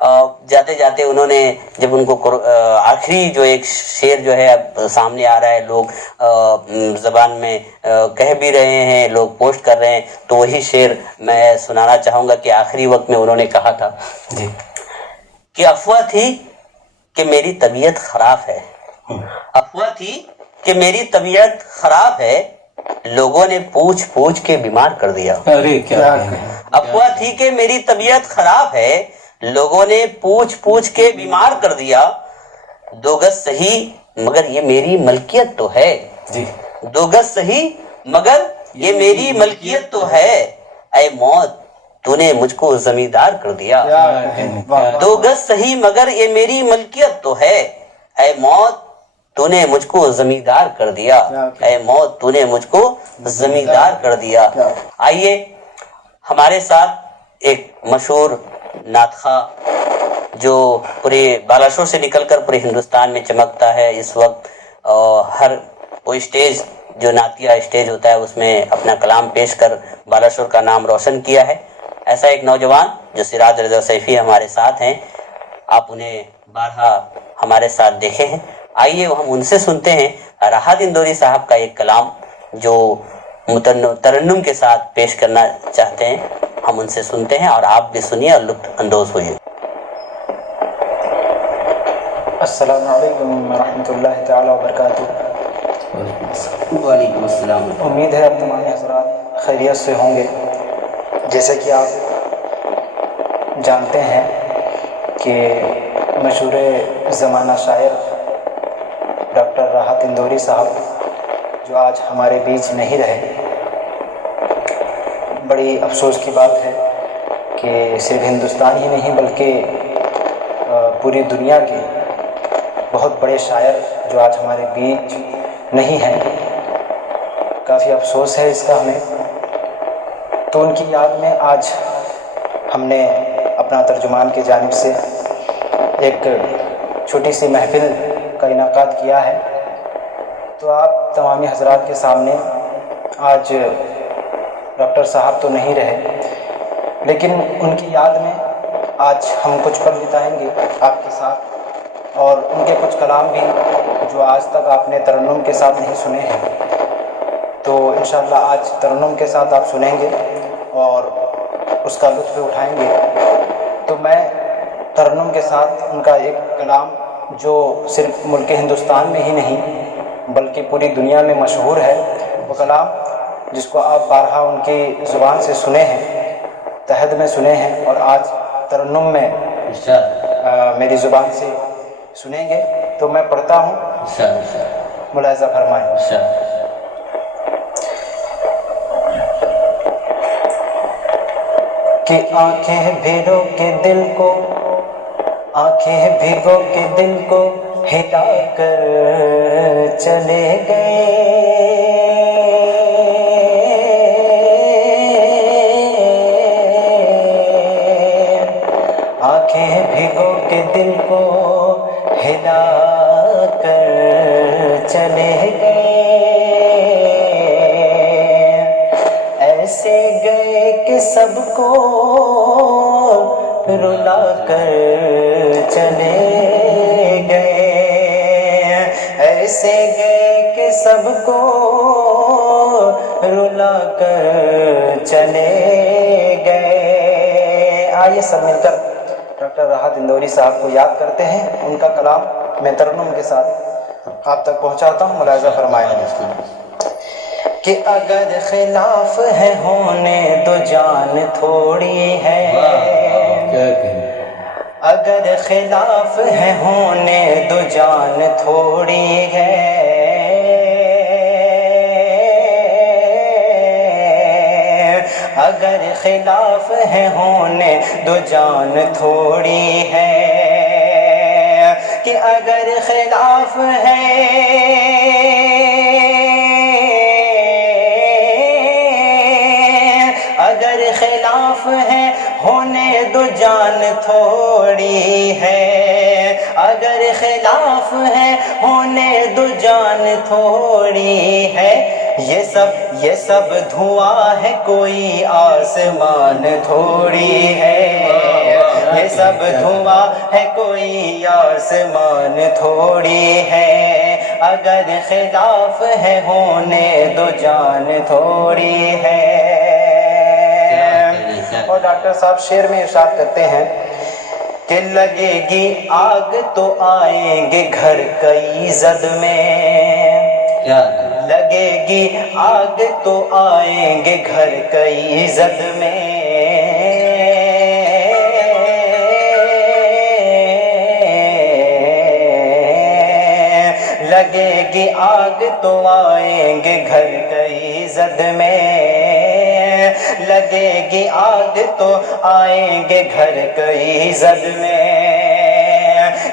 جاتے جاتے انہوں نے جب ان کو آخری جو ایک شعر جو ہے اب سامنے آ رہا ہے، لوگ زبان میں کہہ بھی رہے ہیں، لوگ پوسٹ کر رہے ہیں، تو وہی شعر میں سنانا چاہوں گا کہ آخری وقت میں انہوں نے کہا تھا جی کہ افواہ تھی کہ میری طبیعت خراب ہے، افواہ تھی کہ میری طبیعت خراب ہے، لوگوں نے پوچھ پوچھ کے بیمار کر دیا۔ ارے کیا افواہ تھی کہ میری طبیعت خراب ہے، لوگوں نے پوچھ پوچھ کے بیمار کر دیا، دو گز صحیح مگر یہ میری ملکیت تو ہے، جی دو گز صحیح مگر یہ میری ملکیت تو ہے، اے موت تو نے مجھ کو زمیندار کر دیا، دو گز صحیح مگر یہ میری ملکیت تو ہے، اے موت تو نے مجھ کو زمیندار کر دیا، اے موت تو نے مجھ کو زمیندار کر دیا۔ آئیے ہمارے ساتھ ایک مشہور نعت خواں جو پورے بالاشور سے نکل کر پورے ہندوستان میں چمکتا ہے اس وقت، ہر کوئی اسٹیج جو نعتیہ اسٹیج ہوتا ہے اس میں اپنا کلام پیش کر بالاشور کا نام روشن کیا ہے، ایسا ایک نوجوان جو سراج رضا سیفی ہمارے ساتھ ہیں، آپ انہیں بارہا ہمارے ساتھ دیکھے ہیں، آئیے ہم ان سے سنتے ہیں راحت اندوری صاحب کا ایک کلام جو ترنم کے ساتھ پیش کرنا چاہتے ہیں، ہم ان سے سنتے ہیں اور آپ بھی سنیے اور لطف اندوز ہوئیے۔ السلام علیکم ورحمۃ اللہ تعالیٰ وبرکاتہ۔ وعلیکم السلام۔ امید ہے اب تمام حضرات خیریت سے ہوں گے۔ جیسے کہ آپ جانتے ہیں کہ مشہور زمانہ شاعر ڈاکٹر راحت اندوری صاحب جو آج ہمارے بیچ نہیں رہے، بڑی افسوس کی بات ہے کہ صرف ہندوستان ہی نہیں بلکہ پوری دنیا کے بہت بڑے شاعر جو آج ہمارے بیچ نہیں ہیں، کافی افسوس ہے اس کا ہمیں۔ تو ان کی یاد میں آج ہم نے اپنا ترجمان کی جانب سے ایک چھوٹی سی محفل کا انعقاد کیا ہے۔ تو آپ تمامی حضرات کے سامنے آج ڈاکٹر صاحب تو نہیں رہے، لیکن ان کی یاد میں آج ہم کچھ پل بتائیں گے آپ کے ساتھ، اور ان کے کچھ کلام بھی جو آج تک آپ نے ترنم کے ساتھ نہیں سنے ہیں، تو انشاءاللہ آج ترنم کے ساتھ آپ سنیں گے اور اس کا لطف اٹھائیں گے۔ تو میں ترنم کے ساتھ ان کا ایک کلام جو صرف ملک ہندوستان میں ہی نہیں بلکہ پوری دنیا میں مشہور ہے، وہ کلام جس کو آپ بارہا ان کی زبان سے سنے ہیں، تحد میں سنے ہیں، اور آج ترنم میں میری زبان سے سنیں گے، تو میں پڑھتا ہوں، ملاحظہ فرمائیں۔ کہ آنکھیں بھیگو کے دل کو، آنکھیں بھیگو کے دل کو ہٹا کر چلے گئے، آنکھیں بھیگو کے دل کو ہلا کر چلے گئے، ایسے گئے کہ سب کو رلا کر چلے گئے، ایسے گئے کہ سب کو رلا کر چلے گئے۔ آئیے سب مل کر ڈاکٹر راحت اندوری صاحب کو یاد کرتے ہیں، ان کا کلام میں ترنم کے ساتھ آپ تک پہنچاتا ہوں، ملاحظہ فرمائیں۔ کہ اگر خلاف ہے ہونے دو جان تھوڑی ہے، اگر خلاف ہے ہونے دو جان تھوڑی ہے، اگر خلاف ہے ہونے دو جان تھوڑی ہے، کہ اگر خلاف ہے، اگر خلاف ہے ہونے دو جان تھوڑی ہے، اگر خلاف ہے ہونے دو جان تھوڑی ہے، یہ سب دھواں ہے کوئی آسمان تھوڑی ہے، یہ یہ سب دھواں ہے کوئی آسمان تھوڑی ہے، اگر خلاف ہے ہونے دو جان تھوڑی ہے۔ اور ڈاکٹر صاحب شعر میں ارشاد کرتے ہیں کہ لگے گی آگ تو آئیں گے گھر کئی زد میں، لگے گی آگ تو آئیں گے گھر کئی زد میں، لگے گی آگ تو آئیں گے گھر کئی زد میں، لگے گی آگ تو آئیں گے گھر کئی زد میں،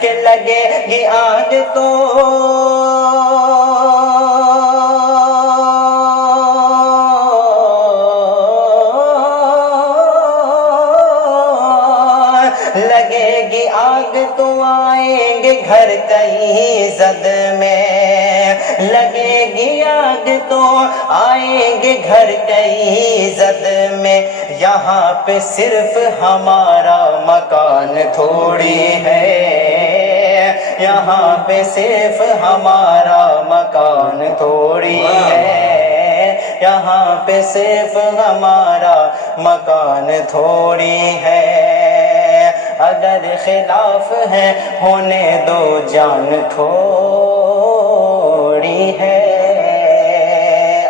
کہ لگے گی آگ تو لگے گی آگ تو آئیں گے گھر کہیں زد میں، لگے گی آگ تو آئیں گے گھر کہیں زد میں، یہاں پہ صرف ہمارا مکان تھوڑی ہے، یہاں پہ صرف ہمارا مکان تھوڑی ہے، یہاں پہ صرف ہمارا مکان تھوڑی ہے، اگر خلاف ہے ہونے دو جان تھوڑی ہے۔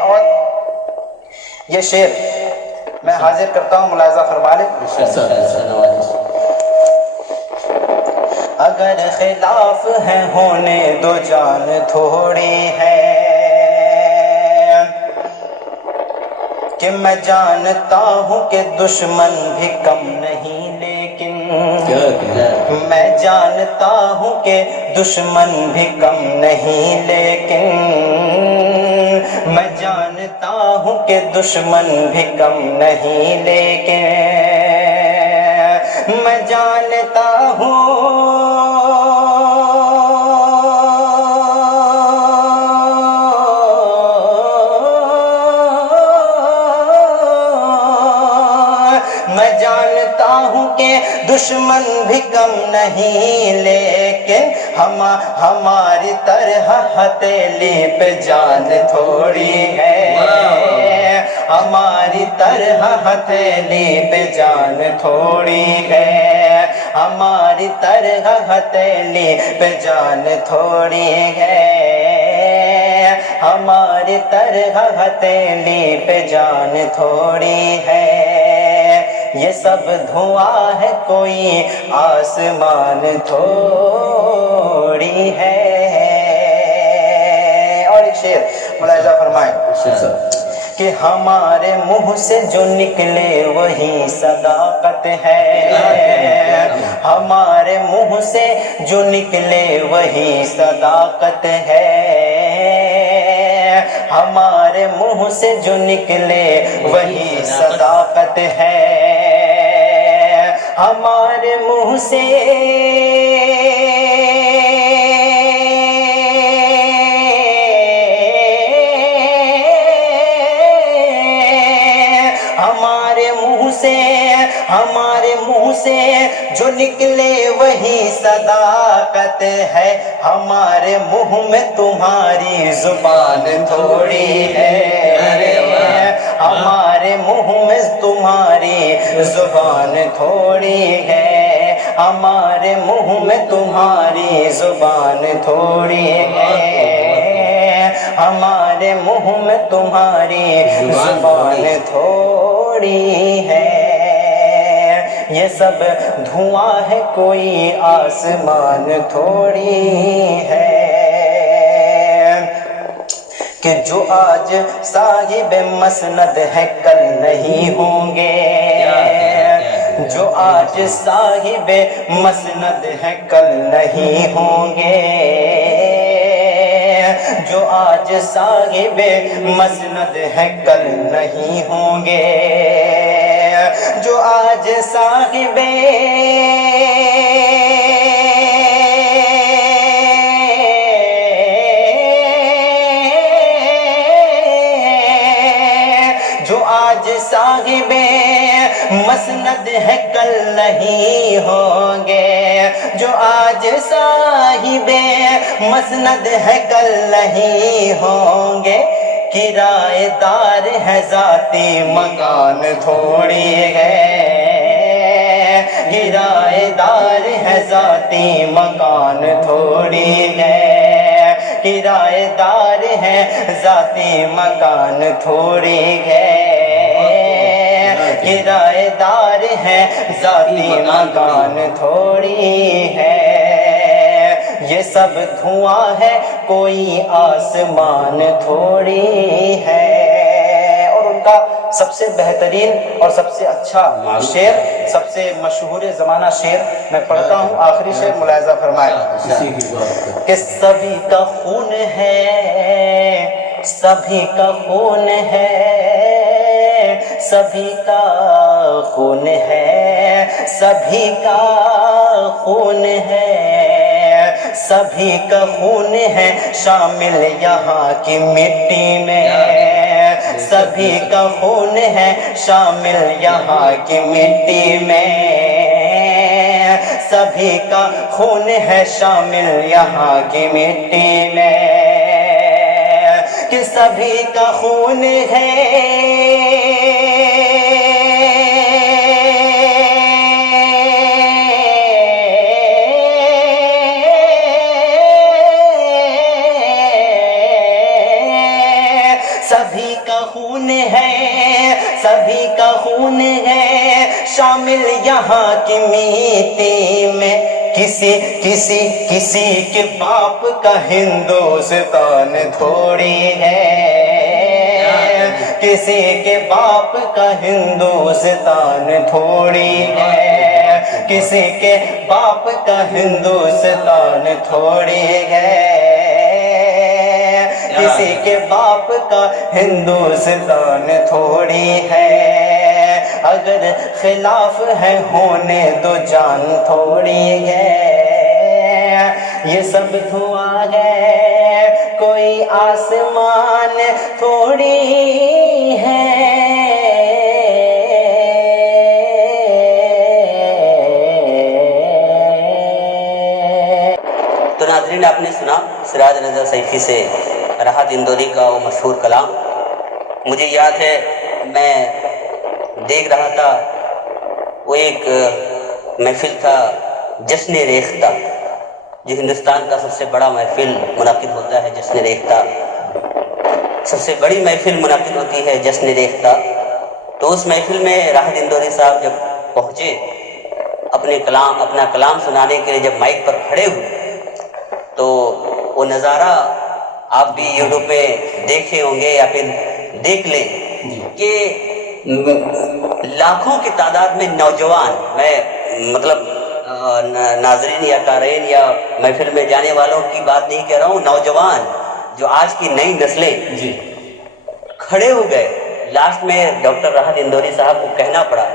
اور یہ شعر میں حاضر کرتا ہوں، ملاحظہ فرما لیں۔ اگر خلاف ہے ہونے دو جان تھوڑی ہے، کہ میں جانتا ہوں کہ دشمن بھی کم نہیں، لیکن میں جانتا ہوں کہ دشمن بھی کم نہیں، لیکن میں جانتا ہوں کہ دشمن بھی کم نہیں، لیکن میں جانتا ہوں کہ دشمن بھی کم نہیں، لیکن ہماری طرح ہتھیلی پہ جان تھوڑی ہے، ہماری طرح ہتھیلی پہ جان تھوڑی ہے، ہماری طرح ہتھیلی پہ جان تھوڑی ہے، ہماری طرح ہتھیلی پہ جان تھوڑی ہے، یہ سب دھواں ہے کوئی آسمان تھوڑی ہے۔ اور ایک شعر ملاحظہ فرمائیں کہ ہمارے منہ سے جو نکلے وہی صداقت ہے، ہمارے منہ سے جو نکلے وہی صداقت ہے، ہمارے منہ سے جو نکلے وہی صداقت ہے، ہمارے منہ سے ہمارے منہ سے جو نکلے وہی صداقت ہے، ہمارے منہ میں تمہاری زبان تھوڑی ہے، ہمارے منہ میں تمہاری زبان تھوڑی ہے، ہمارے منہ میں تمہاری زبان تھوڑی ہے، ہمارے منہ میں تمہاری زبان تھوڑی ہے، یہ سب دھواں ہے کوئی آسمان تھوڑی ہے، کہ جو آج صاحب مسند ہے کل نہیں ہوں گے، جو آج صاحب مسند ہے کل نہیں ہوں گے، جو آج صاحب مسند ہے کل نہیں ہوں گے، جو آج صاحب مسند ہے کل نہیں ہوں گے، جو آج صاحب مسند ہے کل نہیں ہوں گے، کرایہ دار ہے ذاتی مکان تھوڑی ہے، کرایہ دار ہے ذاتی مکان تھوڑی ہے، کرایہ دار ہے ذاتی مکان تھوڑی ہے، کرایہ دار ہے ذاتی مکان تھوڑی ہے، یہ سب دھواں ہے کوئی آسمان تھوڑی ہے۔ اور ان کا سب سے بہترین اور سب سے اچھا شعر، سب سے مشہور زمانہ شعر میں پڑھتا ہوں، آخری شعر ملاحظہ فرمائیں کہ سبھی کا خون ہے، سبھی کا خون ہے، سبھی کا خون ہے، سبھی کا خون ہے، سبھی کا خون ہے شامل یہاں کی مٹی میں، سبھی کا خون ہے شامل یہاں کی مٹی میں، سبھی کا خون ہے شامل یہاں کی مٹی میں، کہ سبھی کا خون ہے، سبھی کا خون ہے، سبھی کا خون ہے شامل یہاں کی مٹی میں، کسی کے باپ کا ہندوستان تھوڑی ہے، کسی کے باپ کا ہندوستان تھوڑی ہے، کسی کے باپ کا ہندوستان تھوڑی ہے، کسی کے باپ کا ہندوستان تھوڑی ہے، اگر خلاف ہے ہونے دو جان تھوڑی ہے، یہ سب دھواں ہے کوئی آسمان تھوڑی ہے۔ تو ناظرین، آپ نے سنا سراج رضا سیفی سے راحت اندوری کا وہ مشہور کلام۔ مجھے یاد ہے میں دیکھ رہا تھا، وہ ایک محفل تھا جشن ریختہ، جو ہندوستان کا سب سے بڑا محفل منعقد ہوتا ہے، جشن ریختہ سب سے بڑی محفل منعقد ہوتی ہے جشن ریختہ۔ تو اس محفل میں راحت اندوری صاحب جب پہنچے اپنا کلام سنانے کے لیے، جب مائک پر کھڑے ہوئے، تو وہ نظارہ آپ بھی یوٹیوب پہ دیکھے ہوں گے یا پھر دیکھ لیں کہ لاکھوں کی تعداد میں نوجوان، میں مطلب ناظرین یا قارئین یا محفل میں جانے والوں کی بات نہیں کہہ رہا ہوں، نوجوان جو آج کی نئی نسلیں کھڑے ہو گئے۔ لاسٹ میں ڈاکٹر راحت اندوری صاحب کو کہنا پڑا،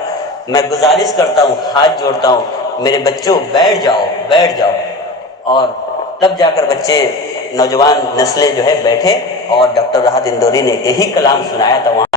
میں گزارش کرتا ہوں، ہاتھ جوڑتا ہوں، میرے بچوں بیٹھ جاؤ بیٹھ جاؤ، اور تب جا کر بچے، نوجوان نسلیں جو ہے بیٹھے، اور ڈاکٹر راحت اندوری نے یہی کلام سنایا تھا وہاں۔